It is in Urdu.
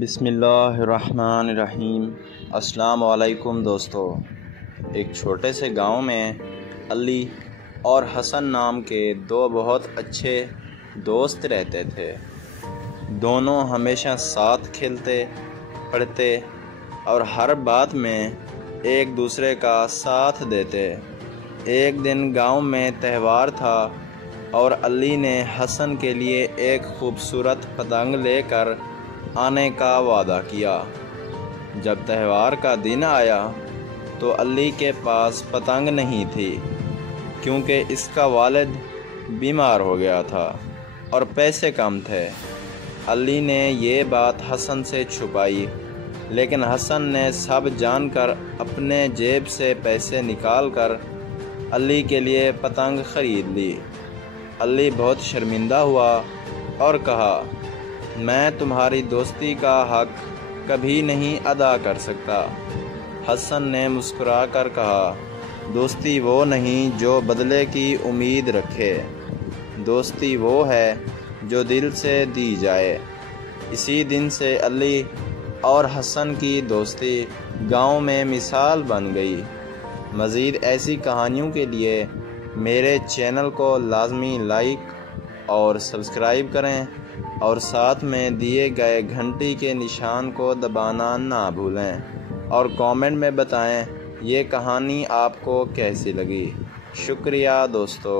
بسم اللہ الرحمن الرحیم۔ السلام علیکم دوستو۔ ایک چھوٹے سے گاؤں میں علی اور حسن نام کے دو بہت اچھے دوست رہتے تھے۔ دونوں ہمیشہ ساتھ کھیلتے پڑھتے اور ہر بات میں ایک دوسرے کا ساتھ دیتے۔ ایک دن گاؤں میں تہوار تھا اور علی نے حسن کے لیے ایک خوبصورت پتنگ لے کر آنے کا وعدہ کیا۔ جب تہوار کا دن آیا تو علی کے پاس پتنگ نہیں تھی، کیونکہ اس کا والد بیمار ہو گیا تھا اور پیسے کم تھے۔ علی نے یہ بات حسن سے چھپائی، لیکن حسن نے سب جان کر اپنے جیب سے پیسے نکال کر علی کے لیے پتنگ خرید لی۔ علی بہت شرمندہ ہوا اور کہا، میں تمہاری دوستی کا حق کبھی نہیں ادا کر سکتا۔ حسن نے مسکرا کر کہا، دوستی وہ نہیں جو بدلے کی امید رکھے، دوستی وہ ہے جو دل سے دی جائے۔ اسی دن سے علی اور حسن کی دوستی گاؤں میں مثال بن گئی۔ مزید ایسی کہانیوں کے لیے میرے چینل کو لازمی لائک اور سبسکرائب کریں اور ساتھ میں دیے گئے گھنٹی کے نشان کو دبانا نہ بھولیں، اور کامنٹ میں بتائیں یہ کہانی آپ کو کیسی لگی۔ شکریہ دوستو۔